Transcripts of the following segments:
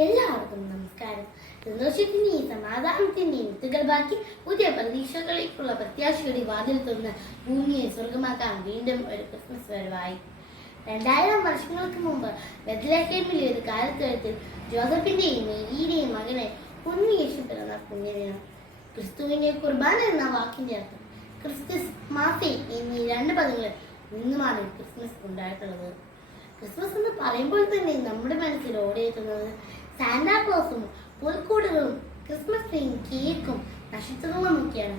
എല്ലാവർക്കും നമസ്കാരം. സന്തോഷത്തിന്റെയും സമാധാനത്തിന്റെയും വിത്തുകൾ ബാക്കി പുതിയ പ്രതീക്ഷകളിലേക്കുള്ള പ്രത്യാശയുടെ വാതിൽ തുറന്ന് ഭൂമിയെ സ്വർഗമാക്കാൻ വീണ്ടും ഒരു ക്രിസ്മസ് വരവായി. 2000 വർഷങ്ങൾക്ക് മുമ്പ് ബെത്ലഹേമിലെ ഒരു കാലത്തൊഴുത്തിൽ ജോസഫിന്റെയും മേരിയുടെയും മകനെ ഉണ്ണിയേശു പിറന്ന പുണ്യദിനം. ക്രിസ്തുവിന്റെ കുർബാന എന്ന വാക്കിന്റെ അർത്ഥം ക്രിസ്തുസ് മാസേ എന്നീ 2 പദങ്ങളിൽ നിന്നുമാണ് ക്രിസ്മസ് ഉണ്ടായിട്ടുള്ളത്. ക്രിസ്മസ് എന്ന് പറയുമ്പോൾ തന്നെ നമ്മുടെ മനസ്സിൽ ഓടിയെത്തുന്നത് സാന്റാക്ലോസും പുൽക്കൂടുകളും ക്രിസ്മസ് ട്രീയും കേക്കും നക്ഷത്രങ്ങളും ഒക്കെയാണ്.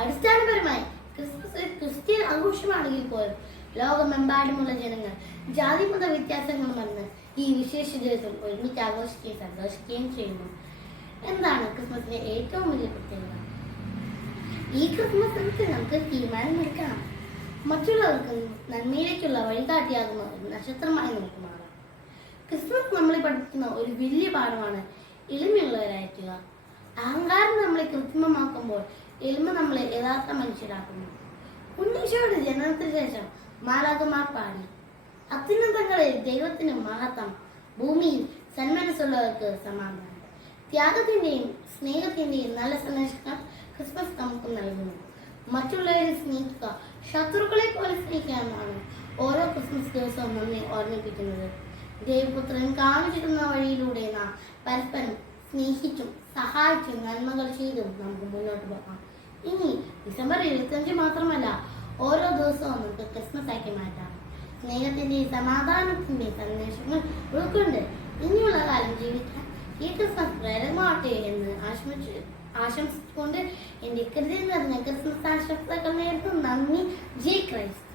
അടിസ്ഥാനപരമായി ക്രിസ്മസ് ഒരു ക്രിസ്ത്യൻ ആഘോഷമാണെങ്കിൽ പോലും ലോകമെമ്പാടുമുള്ള ജനങ്ങൾ ജാതി മത വ്യത്യാസങ്ങൾ മറന്ന് ഈ വിശേഷ ദിവസം ഒരുമിച്ച് ആഘോഷിക്കുകയും സന്തോഷിക്കുകയും ചെയ്യുന്നു. എന്താണ് ക്രിസ്മസിന്റെ ഏറ്റവും വലിയ പ്രത്യേകത? ഈ ക്രിസ്മസ് ദിവസത്തിൽ നമുക്ക് തീരുമാനമെടുക്കാം. മറ്റുള്ളവർക്ക് നന്മയിലേക്കുള്ള വഴികാട്ടിയാകുന്ന ഒരു നക്ഷത്രമായി നമുക്ക് മാറാം. ക്രിസ്മസ് നമ്മളെ പഠിപ്പിക്കുന്ന ഒരു വലിയ പാഠമാണ് എളിമയുള്ളവരായിരിക്കുക. അഹങ്കാരം നമ്മളെ കൃത്രിമമാക്കുമ്പോൾ എളിമ നമ്മളെ യഥാർത്ഥ മനുഷ്യരാക്കുന്നു. ഉണ്ണീശോയുടെ ജനനത്തിന് ശേഷം മാലാഖമാർ പാടി, അത്യുന്നതങ്ങളിൽ ദൈവത്തിന് മഹത്വം, ഭൂമിയിൽ സന്മനസ്സുള്ളവർക്ക് സമാധാനം. ത്യാഗത്തിന്റെയും സ്നേഹത്തിന്റെയും നല്ല സന്ദേശം ക്രിസ്മസ് നമുക്ക് നൽകുന്നു. മറ്റുള്ളവരെ സ്നേഹിക്കുക, ശത്രുക്കളെ പോലെ സ്നേഹിക്കാമെന്നാണ് ഓരോ ക്രിസ്മസ് ദിവസവും നമ്മെ ഓർമ്മിപ്പിക്കുന്നത്. ദൈവപുത്രൻ കാണിച്ചിരുന്ന വഴിയിലൂടെ നാം പരസ്പരം സ്നേഹിച്ചും സഹായിച്ചും നന്മകൾ ചെയ്തും നമുക്ക് മുന്നോട്ട് പോകാം. ഇനി ഡിസംബർ 25 മാത്രമല്ല, ഓരോ ദിവസവും നമുക്ക് ക്രിസ്മസ് ആക്കി മാറ്റാം. സ്നേഹത്തിന്റെയും സമാധാനത്തിന്റെയും സന്ദേശങ്ങൾ ഉൾക്കൊണ്ട് ഇനിയുള്ള കാലം ജീവിക്കാൻ ഈ ക്രിസ്മസ് പ്രേരകമാവട്ടെ എന്ന് ആശംസിച്ചുകൊണ്ട് എൻ്റെ കൃതി നിറഞ്ഞ ക്രിസ്മസ് ആശംസകൾ നേരുന്നു. നന്ദി. ജയ് ക്രൈസ്റ്റ്.